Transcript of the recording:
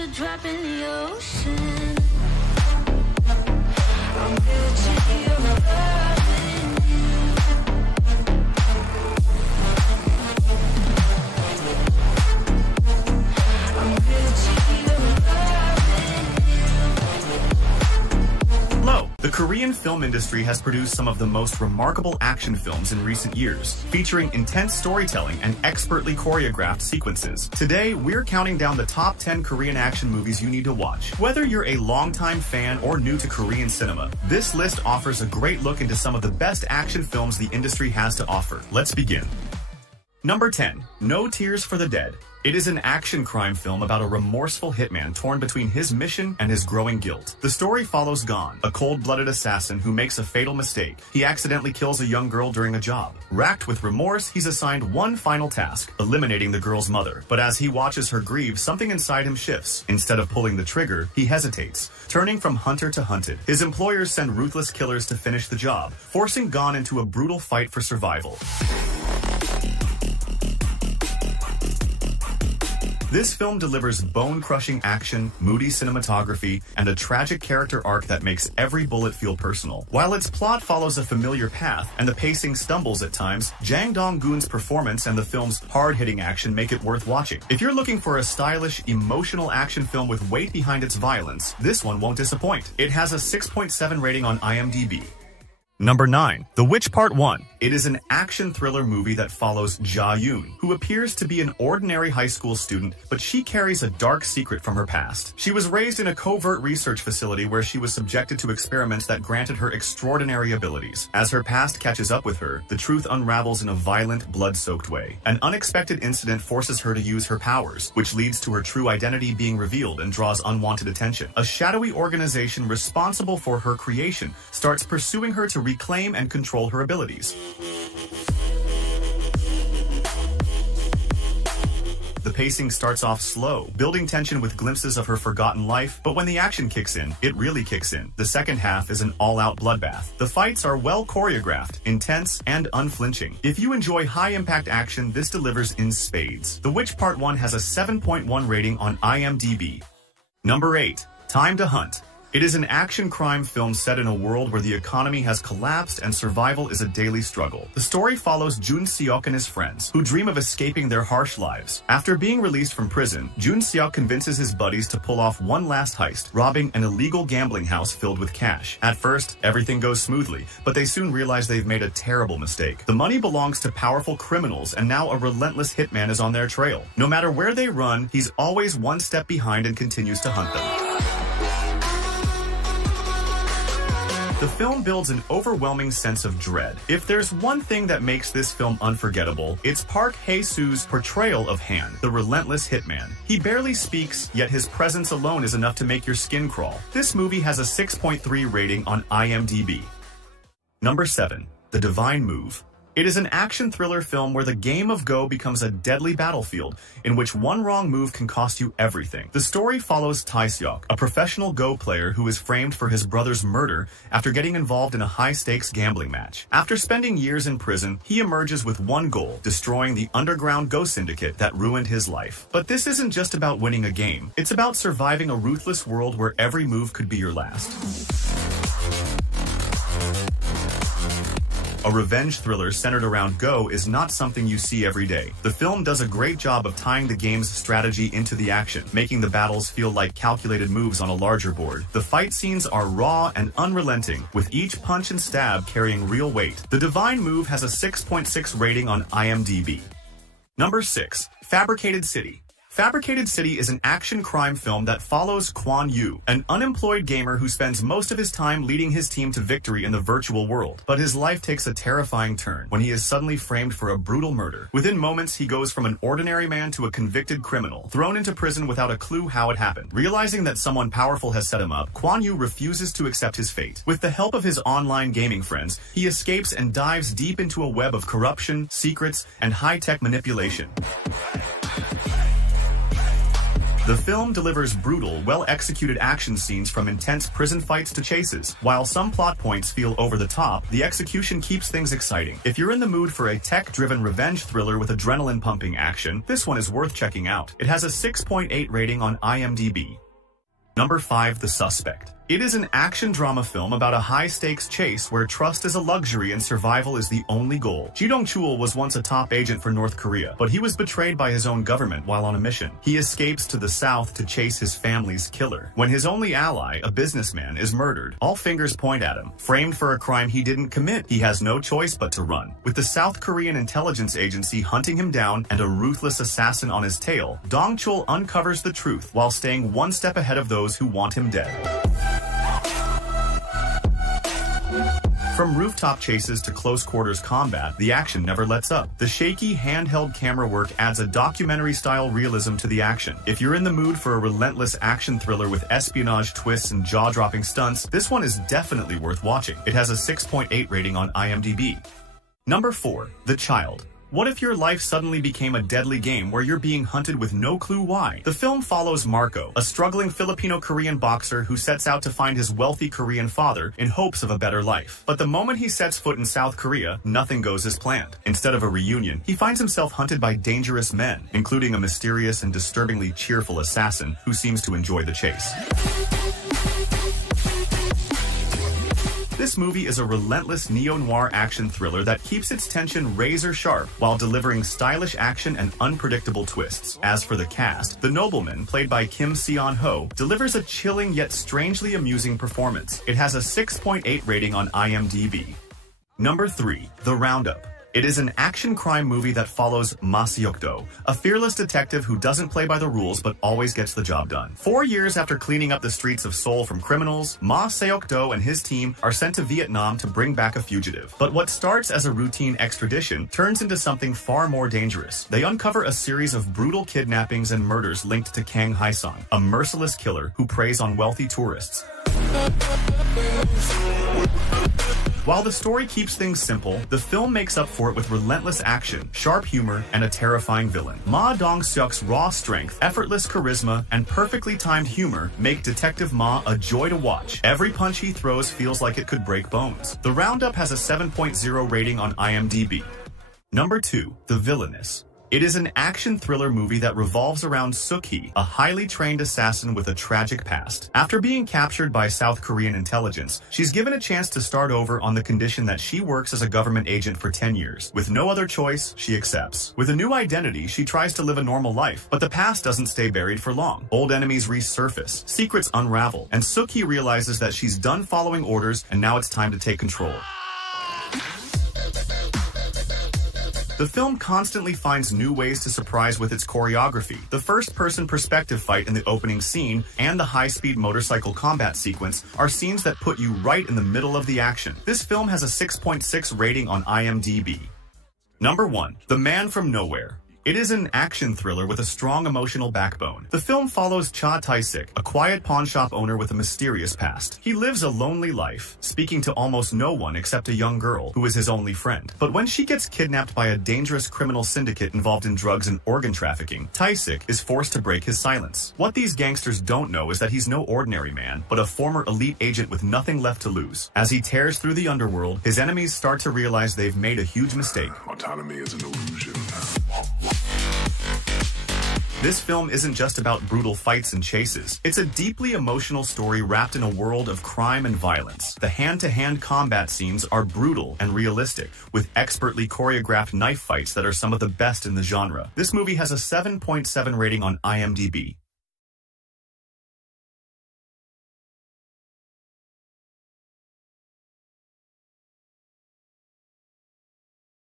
a drop in the ocean. I'm guilty of loving you. I'm guilty of loving you. Hello. The Korean film industry has produced some of the most remarkable action films in recent years, featuring intense storytelling and expertly choreographed sequences. Today, we're counting down the top 10 Korean action movies you need to watch. Whether you're a longtime fan or new to Korean cinema, this list offers a great look into some of the best action films the industry has to offer. Let's begin. Number 10. No Tears for the Dead. It is an action crime film about a remorseful hitman torn between his mission and his growing guilt. The story follows Gon, a cold-blooded assassin who makes a fatal mistake. He accidentally kills a young girl during a job. Racked with remorse, he's assigned one final task, eliminating the girl's mother. But as he watches her grieve, something inside him shifts. Instead of pulling the trigger, he hesitates, turning from hunter to hunted. His employers send ruthless killers to finish the job, forcing Gon into a brutal fight for survival. This film delivers bone-crushing action, moody cinematography, and a tragic character arc that makes every bullet feel personal. While its plot follows a familiar path and the pacing stumbles at times, Jang Dong-gun's performance and the film's hard-hitting action make it worth watching. If you're looking for a stylish, emotional action film with weight behind its violence, this one won't disappoint. It has a 6.7 rating on IMDb. Number 9. The Witch Part 1. It is an action thriller movie that follows Ja Yoon, who appears to be an ordinary high school student, but she carries a dark secret from her past. She was raised in a covert research facility where she was subjected to experiments that granted her extraordinary abilities. As her past catches up with her, the truth unravels in a violent, blood-soaked way. An unexpected incident forces her to use her powers, which leads to her true identity being revealed and draws unwanted attention. A shadowy organization responsible for her creation starts pursuing her to reclaim and control her abilities. The pacing starts off slow, building tension with glimpses of her forgotten life, but when the action kicks in, it really kicks in. The second half is an all-out bloodbath. The fights are well choreographed, intense, and unflinching. If you enjoy high-impact action, this delivers in spades. The Witch Part 1 has a 7.1 rating on IMDb. Number 8. Time to Hunt. It is an action crime film set in a world where the economy has collapsed and survival is a daily struggle. The story follows Jun Seok and his friends, who dream of escaping their harsh lives. After being released from prison, Jun Seok convinces his buddies to pull off one last heist, robbing an illegal gambling house filled with cash. At first, everything goes smoothly, but they soon realize they've made a terrible mistake. The money belongs to powerful criminals, and now a relentless hitman is on their trail. No matter where they run, he's always one step behind and continues to hunt them. The film builds an overwhelming sense of dread. If there's one thing that makes this film unforgettable, it's Park Hae-soo's portrayal of Han, the relentless hitman. He barely speaks, yet his presence alone is enough to make your skin crawl. This movie has a 6.3 rating on IMDb. Number 7. The Divine Move. It is an action thriller film where the game of Go becomes a deadly battlefield in which one wrong move can cost you everything. The story follows Tae-seok, a professional Go player who is framed for his brother's murder after getting involved in a high-stakes gambling match. After spending years in prison, he emerges with one goal, destroying the underground Go syndicate that ruined his life. But this isn't just about winning a game. It's about surviving a ruthless world where every move could be your last. A revenge thriller centered around Go is not something you see every day. The film does a great job of tying the game's strategy into the action, making the battles feel like calculated moves on a larger board. The fight scenes are raw and unrelenting, with each punch and stab carrying real weight. The Divine Move has a 6.6 rating on IMDb. Number 6. Fabricated City. Fabricated City is an action crime film that follows Kwon Yu, an unemployed gamer who spends most of his time leading his team to victory in the virtual world. But his life takes a terrifying turn when he is suddenly framed for a brutal murder. Within moments, he goes from an ordinary man to a convicted criminal, thrown into prison without a clue how it happened. Realizing that someone powerful has set him up, Kwon Yu refuses to accept his fate. With the help of his online gaming friends, he escapes and dives deep into a web of corruption, secrets, and high-tech manipulation. The film delivers brutal, well-executed action scenes from intense prison fights to chases. While some plot points feel over the top, the execution keeps things exciting. If you're in the mood for a tech-driven revenge thriller with adrenaline-pumping action, this one is worth checking out. It has a 6.8 rating on IMDb. Number 5. The Suspect. It is an action drama film about a high-stakes chase where trust is a luxury and survival is the only goal. Ji Dong-chul was once a top agent for North Korea, but he was betrayed by his own government while on a mission. He escapes to the south to chase his family's killer. When his only ally, a businessman, is murdered, all fingers point at him. Framed for a crime he didn't commit, he has no choice but to run. With the South Korean intelligence agency hunting him down and a ruthless assassin on his tail, Dong-chul uncovers the truth while staying one step ahead of those who want him dead. From rooftop chases to close-quarters combat, the action never lets up. The shaky, handheld camera work adds a documentary-style realism to the action. If you're in the mood for a relentless action thriller with espionage twists and jaw-dropping stunts, this one is definitely worth watching. It has a 6.8 rating on IMDb. Number 4. The Child. What if your life suddenly became a deadly game where you're being hunted with no clue why? The film follows Marco, a struggling Filipino-Korean boxer who sets out to find his wealthy Korean father in hopes of a better life. But the moment he sets foot in South Korea, nothing goes as planned. Instead of a reunion, he finds himself hunted by dangerous men, including a mysterious and disturbingly cheerful assassin who seems to enjoy the chase. This movie is a relentless neo-noir action thriller that keeps its tension razor-sharp while delivering stylish action and unpredictable twists. As for the cast, the nobleman, played by Kim Seon-ho, delivers a chilling yet strangely amusing performance. It has a 6.8 rating on IMDb. Number 3. The Roundup. It is an action crime movie that follows Ma Seok-do, a fearless detective who doesn't play by the rules but always gets the job done. 4 years after cleaning up the streets of Seoul from criminals, Ma Seok-do and his team are sent to Vietnam to bring back a fugitive. But what starts as a routine extradition turns into something far more dangerous. They uncover a series of brutal kidnappings and murders linked to Kang Hae-sung, a merciless killer who preys on wealthy tourists. While the story keeps things simple, the film makes up for it with relentless action, sharp humor, and a terrifying villain. Ma Dong-seok's raw strength, effortless charisma, and perfectly timed humor make Detective Ma a joy to watch. Every punch he throws feels like it could break bones. The Roundup has a 7.0 rating on IMDb. Number 2. The Villainess. It is an action thriller movie that revolves around Suk-hee, a highly trained assassin with a tragic past. After being captured by South Korean intelligence, she's given a chance to start over on the condition that she works as a government agent for 10 years. With no other choice, she accepts. With a new identity, she tries to live a normal life, but the past doesn't stay buried for long. Old enemies resurface, secrets unravel, and Suk-hee realizes that she's done following orders and now it's time to take control. The film constantly finds new ways to surprise with its choreography. The first-person perspective fight in the opening scene and the high-speed motorcycle combat sequence are scenes that put you right in the middle of the action. This film has a 6.6 rating on IMDb. Number 1. The Man from Nowhere. It is an action thriller with a strong emotional backbone. The film follows Cha Tae-sik, a quiet pawnshop owner with a mysterious past. He lives a lonely life, speaking to almost no one except a young girl, who is his only friend. But when she gets kidnapped by a dangerous criminal syndicate involved in drugs and organ trafficking, Tae-sik is forced to break his silence. What these gangsters don't know is that he's no ordinary man, but a former elite agent with nothing left to lose. As he tears through the underworld, his enemies start to realize they've made a huge mistake. Autonomy is an illusion. This film isn't just about brutal fights and chases. It's a deeply emotional story wrapped in a world of crime and violence. The hand-to-hand combat scenes are brutal and realistic, with expertly choreographed knife fights that are some of the best in the genre. This movie has a 7.7 rating on IMDb.